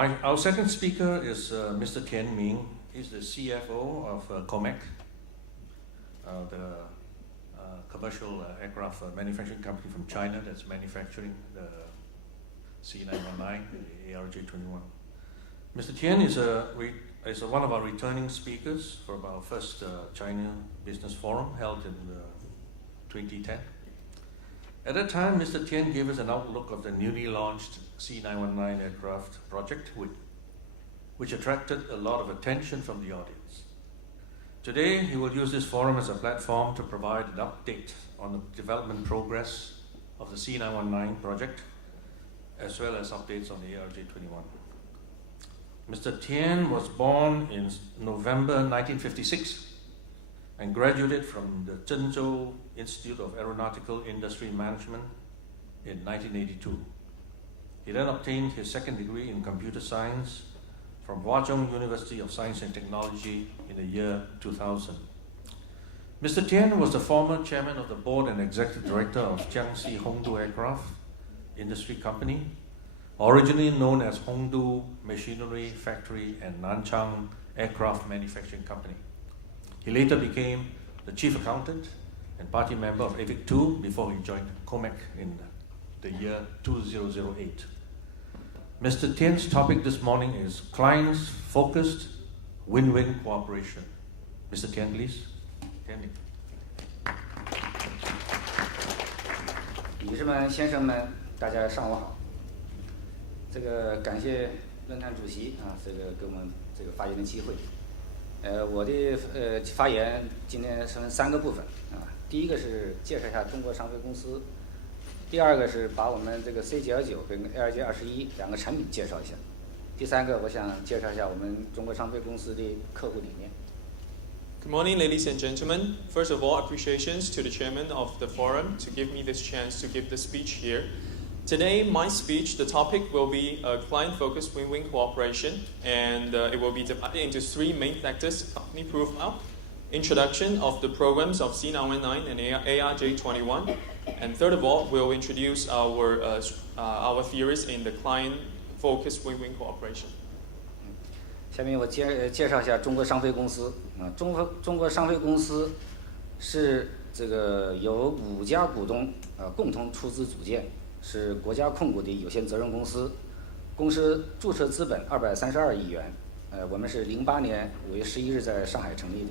Our second speaker is Mr. Tian Min. He's the CFO of COMAC, the commercial aircraft manufacturing company from China that's manufacturing the C919 and the ARJ21. Mr. Tian is one of our returning speakers from our first China Business Forum held in 2010. At that time, Mr. Tian gave us an outlook of the newly launched C919 aircraft project, which attracted a lot of attention from the audience. Today, he will use this forum as a platform to provide an update on the development progress of the C919 project, as well as updates on the ARJ21. Mr. Tian was born in November 1956 and graduated from the Zhengzhou Institute of Aeronautical Industry Management in 1982. He then obtained his second degree in computer science from Huazhong University of Science and Technology in the year 2000. Mr. Tian was the former chairman of the board and executive director of Jiangxi Hongdu Aircraft Industry Company, originally known as Hongdu Machinery Factory and Nanchang Aircraft Manufacturing Company. He later became the chief accountant and party member of AVIC 2 before he joined COMAC in the year 2008. Mr. Tian's topic this morning is clients-focused win-win cooperation. Mr. Tian, please. Tian. 女士们、先生们，大家上午好。这个感谢论坛主席给我们发言的机会。我的发言今天分3个部分第一个是介绍一下中国商飞公司，第二个是把我们这个 C919跟 ARJ21 2个产品介绍一下，第三个我想介绍一下我们中国商飞公司的客户理念。Good morning, ladies and gentlemen. First of all, appreciations to the chairman of the forum to give me this chance to give the speech here. Today, my speech, the topic will be client-focused win-win cooperation, and it will be divided into 3 main factors: company profile, introduction of the programs of C919 and ARJ21, and third of all, we'll introduce our theories in the client-focused win-win cooperation. 下面我介绍一下中国商飞公司中国商飞公司是这个由5家股东共同出资组建。是国家控股的有限责任公司，公司注册资本232亿元。我们是08年5月11日在上海成立的，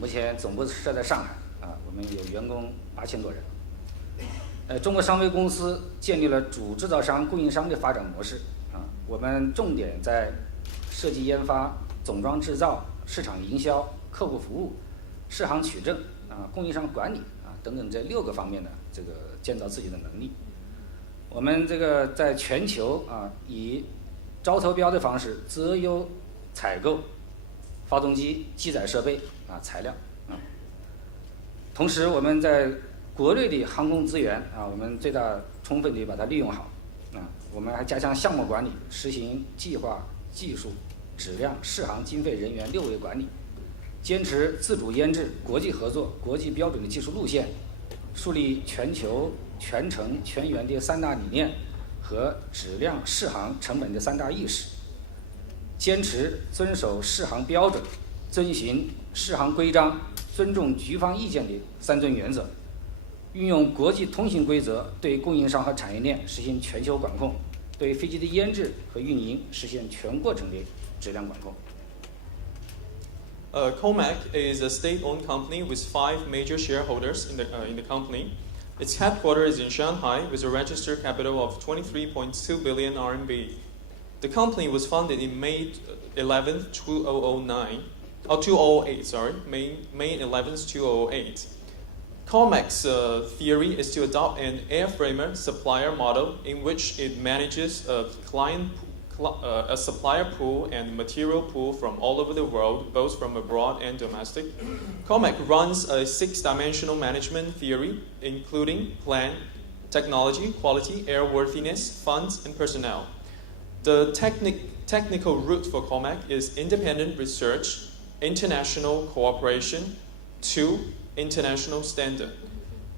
目前总部设在上海我们有员工8000多人。中国商飞公司建立了主制造商、供应商的发展模式我们重点在设计研发、总装制造、市场营销、客户服务、适航取证供应商管理等等这6个方面的这个建造自己的能力。我们这个在全球以招投标的方式择优采购发动机、机载设备材料同时我们在国内的航空资源我们最大充分地把它利用好我们还加强项目管理，实行计划、技术、质量、适航、经费、人员6维管理，坚持自主研制、国际合作、国际标准的技术路线，树立全球全程全员的3大理念和质量、适航、成本的3大意识，坚持遵守适航标准，遵循适航规章，尊重局方意见的3尊原则，运用国际通行规则对供应商和产业链实行全球管控，对飞机的研制和运营实现全过程的质量管控。COMAC is a state-owned company with 5 major shareholders in the company. Its headquarters is in Shanghai with a registered capital of 23.2 billion RMB. The company was founded in May 11th, 2008. May 11th, 2008. COMAC's theory is to adopt an airframer supplier model in which it manages a supplier pool and material pool from all over the world, both from abroad and domestic. COMAC runs a 6-dimensional management theory, including plan, technology, quality, airworthiness, funds, and personnel. The technical route for COMAC is independent research, international cooperation, to international standard.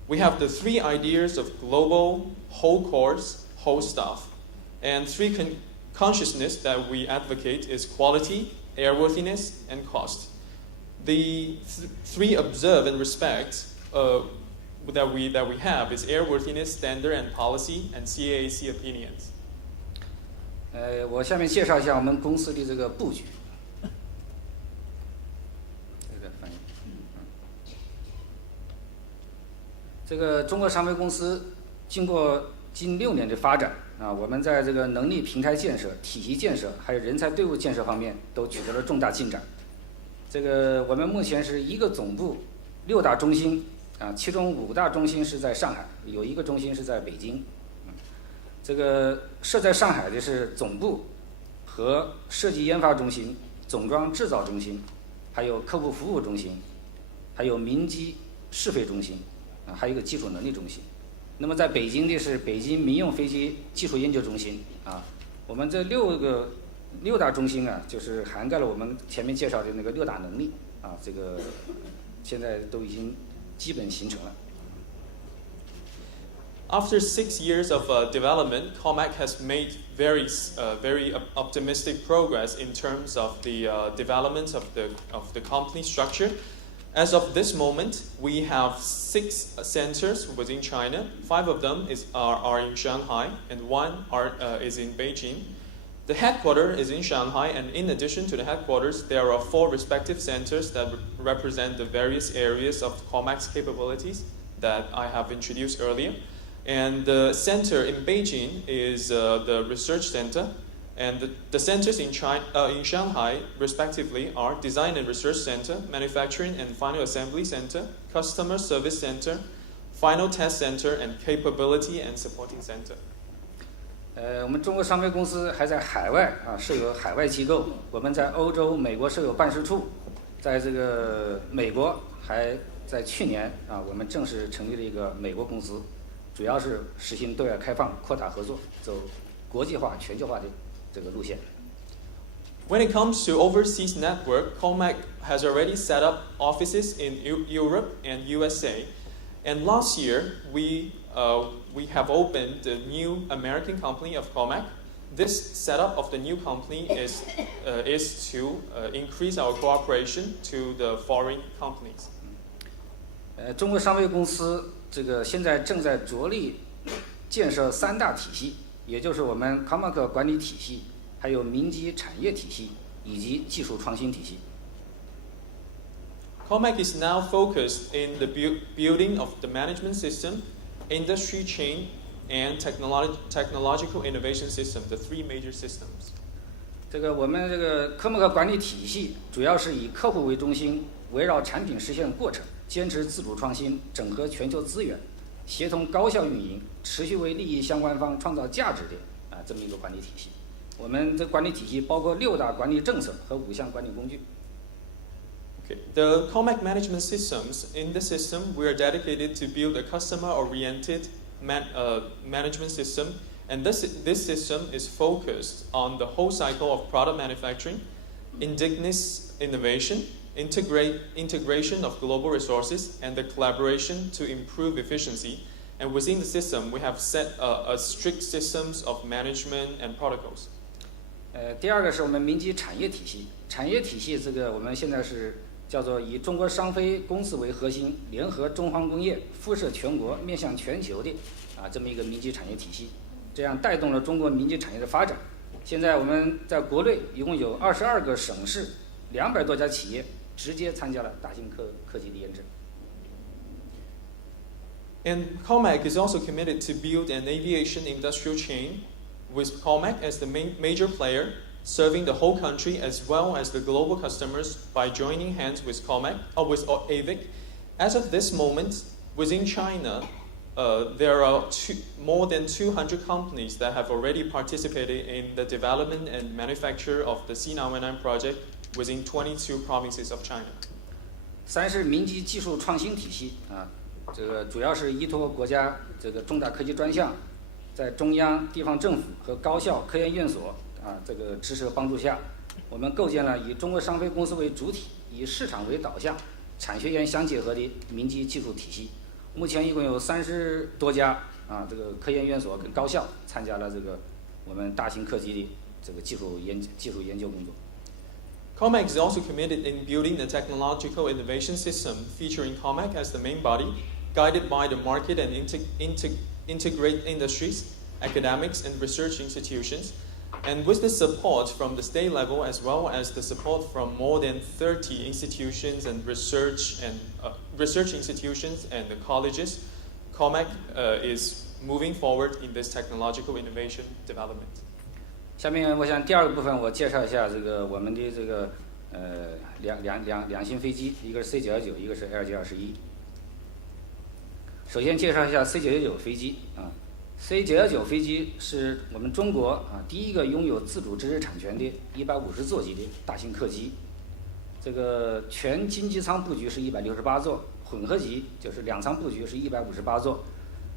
We have the 3 ideas of global, whole course, whole staff, and 3 consciousness that we advocate is quality, airworthiness, and cost. The three observe and respect that we have is airworthiness, standard and policy, and CAAC opinions. 我下面介绍一下我们公司的这个布局。这个中国商飞公司经过近6年的发展啊，我们在这个能力平台建设、体系建设，还有人才队伍建设方面都取得了重大进展。这个我们目前是一个总部，6大中心啊，其中5大中心是在上海，有1个中心是在北京。这个设在上海的是总部和设计研发中心、总装制造中心，还有客户服务中心，还有民机试飞中心。还有一个技术能力中心。那么在北京的是北京民用飞机技术研究中心啊。我们这6大中心啊，就是涵盖了我们前面介绍的那个6大能力啊，这个现在都已经基本形成了。After 6 years of development, COMAC has made very optimistic progress in terms of the development of the company structure. As of this moment, we have 6 centers within China. 5 of them are in Shanghai, and 1 is in Beijing. The headquarters is in Shanghai, and in addition to the headquarters, there are 4 respective centers that represent the various areas of COMAC's capabilities that I have introduced earlier. And the center in Beijing is the research center. And the centers in Shanghai, respectively, are Design and Research Center, Manufacturing and Final Assembly Center, Customer Service Center, Final Test Center, and Capability and Supporting Center. 我们中国商飞公司还在海外啊设有海外机构，我们在欧洲、美国设有办事处，在这个美国还在去年啊，我们正式成立了一个美国公司，主要是实行对外开放、扩大合作，走国际化、全球化的。When it comes to overseas network, COMAC has already set up offices in Europe and USA. And last year, we have opened the new American company of COMAC. This setup of the new company is to increase our cooperation to the foreign companies. 中国商飞公司这个现在正在着力建设3大体系。也就是我们 COMAC 管理体系，还有民机产业体系以及技术创新体系。COMAC is now focused in the building of the management system, industry chain, and technological innovation system, the 3 major systems. 这个我们这个 COMAC 管理体系主要是以客户为中心，围绕产品实现过程，坚持自主创新，整合全球资源。协同高效运营，持续为利益相关方创造价值的这么一个管理体系。我们这管理体系包括6大管理政策和5项管理工具。Okay. The COMAC management systems, in the system, we are dedicated to build a customer-oriented management system, and this system is focused on the whole cycle of product manufacturing, indigenous innovation, integration of global resources, and the collaboration to improve efficiency. And within the system, we have set a strict systems of management and protocols. 第2个是我们民机产业体系。产业体系这个我们现在是叫做以中国商飞公司为核心，联合中航工业，辐射全国，面向全球的这么一个民机产业体系，这样带动了中国民机产业的发展。现在我们在国内一共有22个省市，200多家企业。直接参加了大型科技的验证。And COMAC is also committed to build an aviation industrial chain, with COMAC as the major player, serving the whole country as well as the global customers by joining hands with COMAC or with AVIC. As of this moment, within China, there are more than 200 companies that have already participated in the development and manufacture of the C919 project. Within 22 provinces of China. 3是民机技术创新体系啊，这个主要是依托国家这个重大科技专项，在中央、地方政府和高校、科研院所这个支持和帮助下，我们构建了以中国商飞公司为主体，以市场为导向，产学研相结合的民机技术体系。目前一共有30多家这个科研院所跟高校参加了这个我们大型客机的这个技术研究工作。COMAC is also committed in building a technological innovation system featuring COMAC as the main body, guided by the market and integrate industries, academics, and research institutions, and with the support from the state level as well as the support from more than 30 institutions and research institutions and the colleges, COMAC is moving forward in this technological innovation development. 下面我想第二个部分我介绍一下这个我们的这个两型飞机，一个是 C919，一个是 ARJ21。首先介绍一下 C919 飞机啊。C919 飞机是我们中国第一个拥有自主知识产权的150座级的大型客机。这个全经济舱布局是168座，混合级就是两舱布局是158座。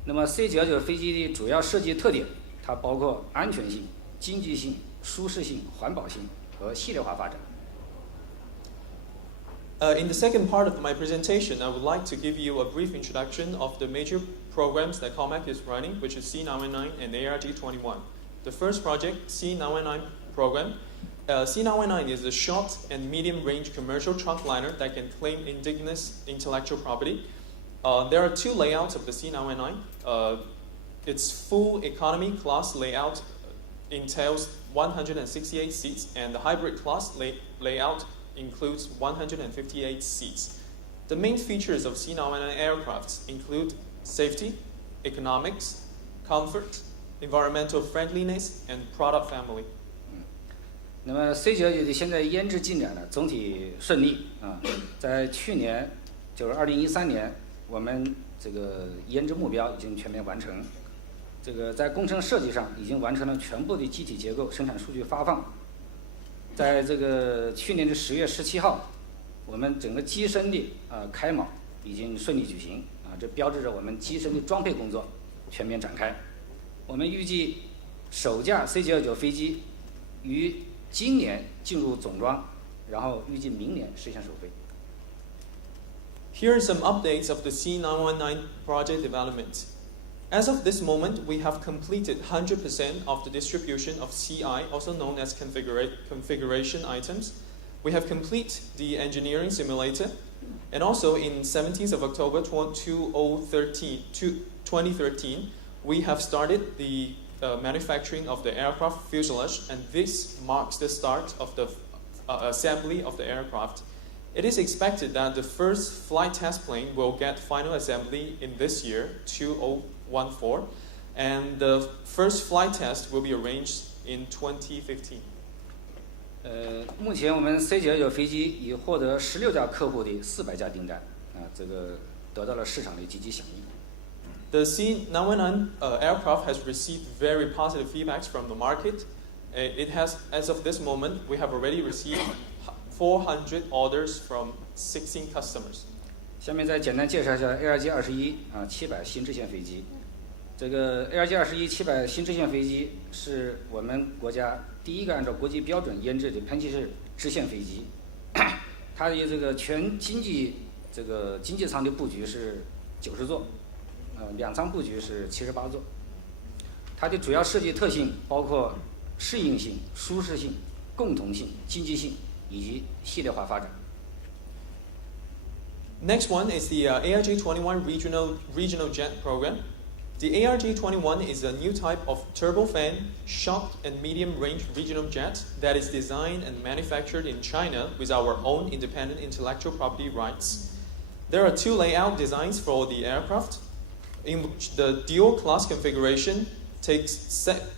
那么 C919 飞机的主要设计特点，它包括安全性、经济性、舒适性、环保性和系列化发展。In the second part of my presentation, I would like to give you a brief introduction of the major programs that COMAC is running, which is C919 and ARJ21. The first project, C919 program. C919 is a short and medium-range commercial trunkliner that can claim indigenous intellectual property. There are two layouts of the C919. Its full economy class layout entails 168 seats, and the hybrid class layout includes 158 seats. The main features of C919 aircrafts include safety, economics, comfort, environmental friendliness, and product family. 那么 C919的现在研制进展呢，总体顺利啊。在去年，就是2013年，我们这个研制目标已经全面完成。这个在工程设计上已经完成了全部的机体结构、生产数据发放。在这个去年的10月17号，我们整个机身的开铆已经顺利举行啊，这标志着我们机身的装配工作全面展开。我们预计首架 C919 飞机于今年进入总装，然后预计明年实现首飞。Here are some updates of the C919 project development. As of this moment, we have completed 100% of the distribution of CI, also known as configuration items. We have completed the engineering simulator, and also in 17th of October 2013, we have started the manufacturing of the aircraft fuselage, and this marks the start of the assembly of the aircraft. It is expected that the first flight test plane will get final assembly in this year, 2014, and the first flight test will be arranged in 2015. 目前我们 C919 飞机已获得16家客户的400架订单这个得到了市场的积极响应。The C919 aircraft has received very positive feedbacks from the market. It has, as of this moment, we have already received 400 orders from 16 customers. 下面再简单介绍一下 ARJ21 700新支线飞机。这个 ARJ21 700新支线飞机是我们国家第一个按照国际标准研制的喷气式支线飞机。它的这个全经济舱的布局是90座，两舱布局是78座。它的主要设计特性包括适应性、舒适性、共同性、经济性以及系列化发展。Next one is the ARJ21 regional jet program. The ARJ21 is a new type of turbofan, short and medium-range regional jet that is designed and manufactured in China with our own independent intellectual property rights. There are two layout designs for the aircraft, in which the dual-class configuration takes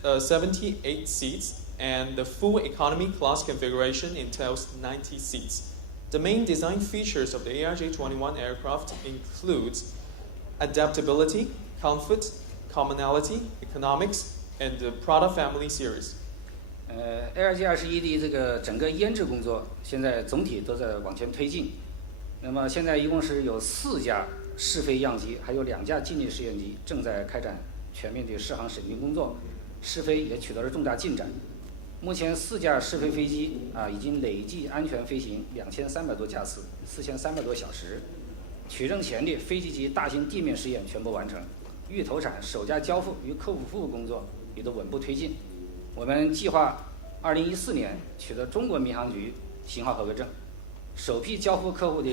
78 seats, and the full economy class configuration entails 90 seats. The main design features of the ARJ21 aircraft includes adaptability, comfort, commonality, economics, and the product family series. ARJ21的这个整个研制工作现在总体都在往前推进。那么现在一共是有4架试飞样机，还有2架静力试验机正在开展全面的试航审定工作，试飞也取得了重大进展。目前4架试飞飞机已经累计安全飞行2300多架次，4300多小时。取证前的飞机级大型地面试验全部完成，预投产、首架交付与客户服务工作也都稳步推进。我们计划2014年取得中国民航局型号合格证，首批交付客户的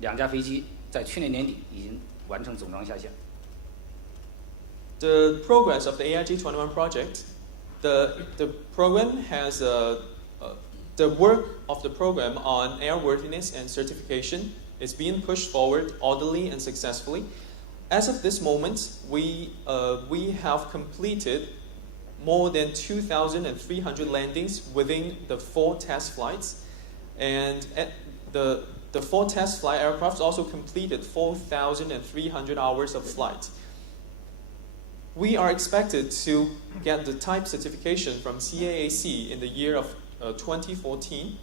2架飞机在去年年底已经完成总装下线。The progress of the AIG-21 project, the program has the work of the program on airworthiness and certification is being pushed forward orderly and successfully. As of this moment, we have completed more than 2,300 landings within the 4 test flights, and the 4 test flight aircraft also completed 4,300 hours of flight. We are expected to get the type certification from CAAC in the year of 2014,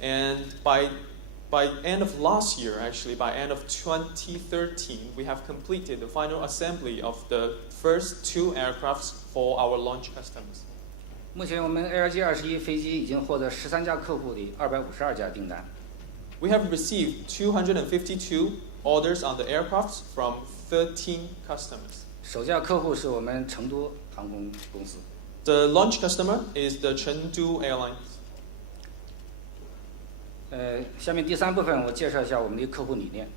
and by end of last year, actually by end of 2013, we have completed the final assembly of the first 2 aircrafts for our launch customers. 目前我们 AIG-21飞机已经获得13家客户的252架订单。We have received 252 orders on the aircrafts from 13 customers. 首架客户是我们成都航空公司。The launch customer is the Chengdu Airlines. 下面第3部分我介绍一下我们的客户理念。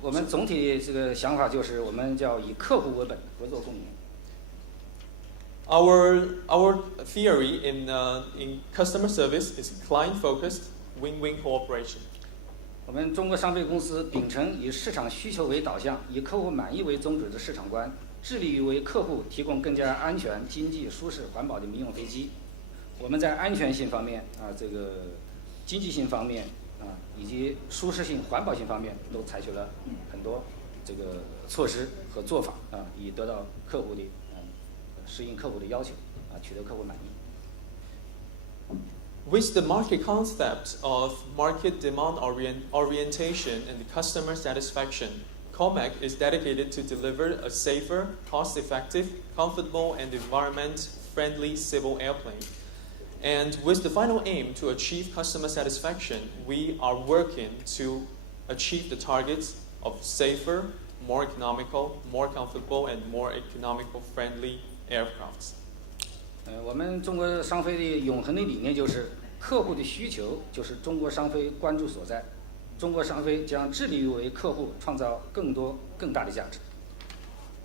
我们总体这个想法就是我们叫以客户为本，合作共赢。Our theory in customer service is client-focused, win-win cooperation. 我们中国商飞公司秉承以市场需求为导向，以客户满意为宗旨的市场观，致力于为客户提供更加安全、经济、舒适、环保的民用飞机。我们在安全性方面这个经济性方面以及舒适性、环保性方面都采取了很多这个措施和做法以得到客户的适应客户的要求取得客户满意。With the market concept of market demand orientation and customer satisfaction, COMAC is dedicated to deliver a safer, cost-effective, comfortable, and environment-friendly civil airplane. And with the final aim to achieve customer satisfaction, we are working to achieve the targets of safer, more economical, more comfortable, and more economical friendly aircrafts. 我们中国商飞的永恒的理念就是客户的需求就是中国商飞关注所在，中国商飞将致力于为客户创造更多更大的价值。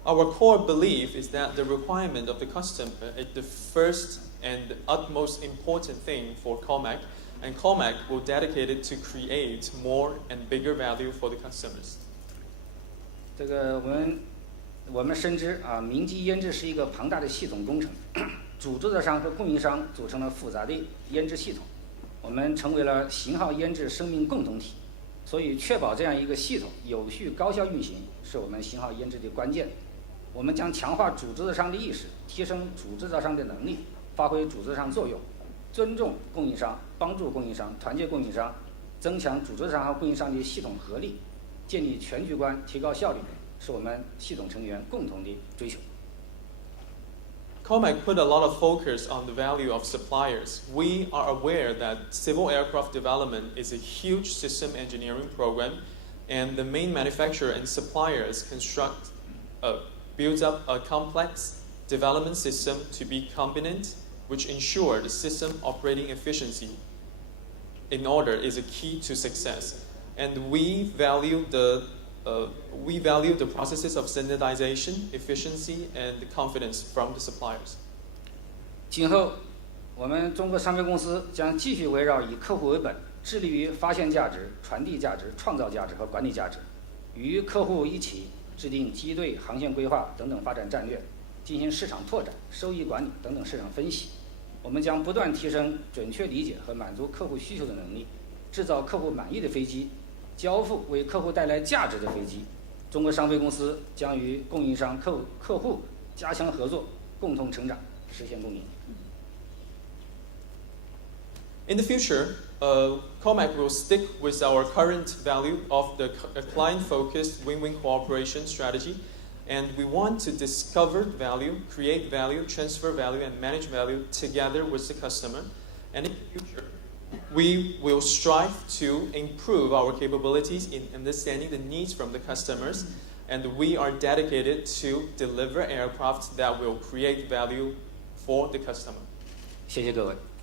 Our core belief is that the requirement of the customer is the first and utmost important thing for COMAC, and COMAC will dedicate it to create more and bigger value for the customers. 这个我们深知民机研制是一个庞大的系统工程，主制造商和供应商组成了复杂的研制系统，我们成为了型号研制生命共同体，所以确保这样一个系统有序高效运行是我们型号研制的关键。我们将强化主制造商的意识，提升主制造商的能力，发挥主制造商作用，尊重供应商，帮助供应商，团结供应商，增强主制造商和供应商的系统合力，建立全局观，提高效率，是我们系统成员共同的追求。COMAC put a lot of focus on the value of suppliers. We are aware that civil aircraft development is a huge system engineering program, and the main manufacturer and suppliers builds up a complex development system to be competent, which ensure the system operating efficiency in order is a key to success. And we value the processes of standardization, efficiency, and confidence from the suppliers. 今后，我们中国商飞公司将继续围绕以客户为本，致力于发现价值、传递价值、创造价值和管理价值，与客户一起制定机队、航线规划等等发展战略，进行市场拓展、收益管理等等市场分析。我们将不断提升准确理解和满足客户需求的能力，制造客户满意的飞机，交付为客户带来价值的飞机。中国商飞公司将与供应商、客户加强合作，共同成长，实现共赢。In the future, COMAC will stick with our current value of the client-focused win-win cooperation strategy, and we want to discover value, create value, transfer value, and manage value together with the customer. And in the future, we will strive to improve our capabilities in understanding the needs from the customers, and we are dedicated to deliver aircraft that will create value for the customer. 谢谢各位。